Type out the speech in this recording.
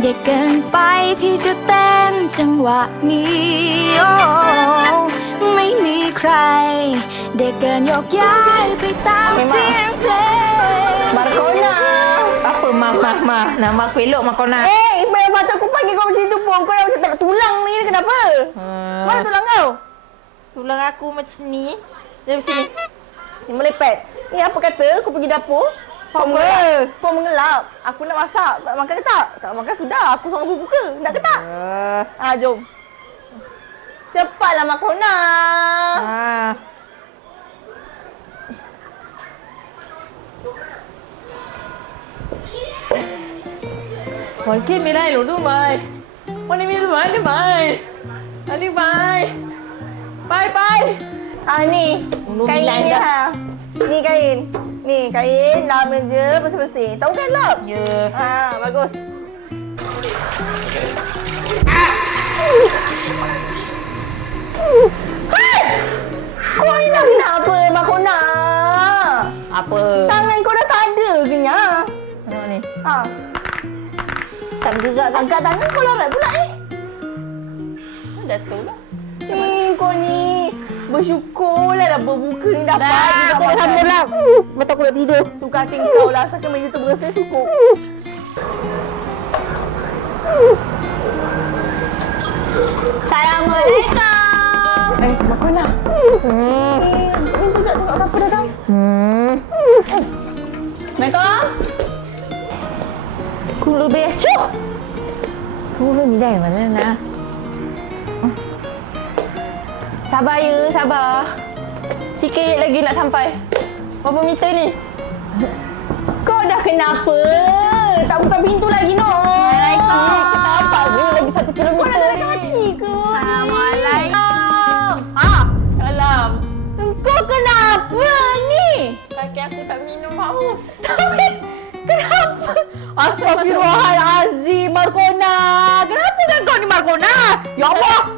ด็กเกินไปที่จะเต้นจังหวะนี้โอ้ไม่มีใคร เด็กเกินโยกย้ายไปตามเสียงเพลง Markona. Apa mah nama aku elok Markona. Bila mata aku panggil kau macam tu pun kau dah macam tak nak tulang ni kenapa? Mana tulang kau? Tulang aku macam ni. Dari sini. Ni melepet. Ni apa kata aku pergi dapur? Kau mengelap. Aku nak masak. Tak makan ke tak? Tak makan sudah. Aku seorang berbuka. Nak ke tak? Jom. Cepatlah Markona. Hồi kia mày đây luôn đúng mày. Con đi mày đi mày. Anh đi mày. Bye. Ni. Kain ni ha. Ni kain. Ni kain. Lama je bersih-bersih. Tahu kan lap? Ya. Bagus. Hai! Kau ni nak apa Markona? Apa? Tangan kau dah tak ada ke nya? Tengok ni. Tak bergerak angkat tangan kau larat pula ni. Dah tu lah. Kau ni bersyukurlah dah berbuka ni dapat. Dah, kau sama lah. Mata aku dah tidur. Suka hati kau lah. Asalkan meja tu bersih cukup. Assalamualaikum. Markona. Ni tu tak tengok siapa datang. Assalamualaikum. Kulu becu. Kulu ni dari mana nak? Sabar ya, sabar. Sikit lagi nak sampai. Berapa meter ni? Kau dah kenapa? Tak buka pintu lagi no. Assalamualaikum. Kenapa ke lagi 1 kilometer? Kau dah tak ada kaki ke? Assalamualaikum. Salam. Kau kenapa ni? Kaki aku tak minum haus. Kenapa? Astagfirullahalazim Markona. Kenapa kan kau ni Markona? Ya Allah.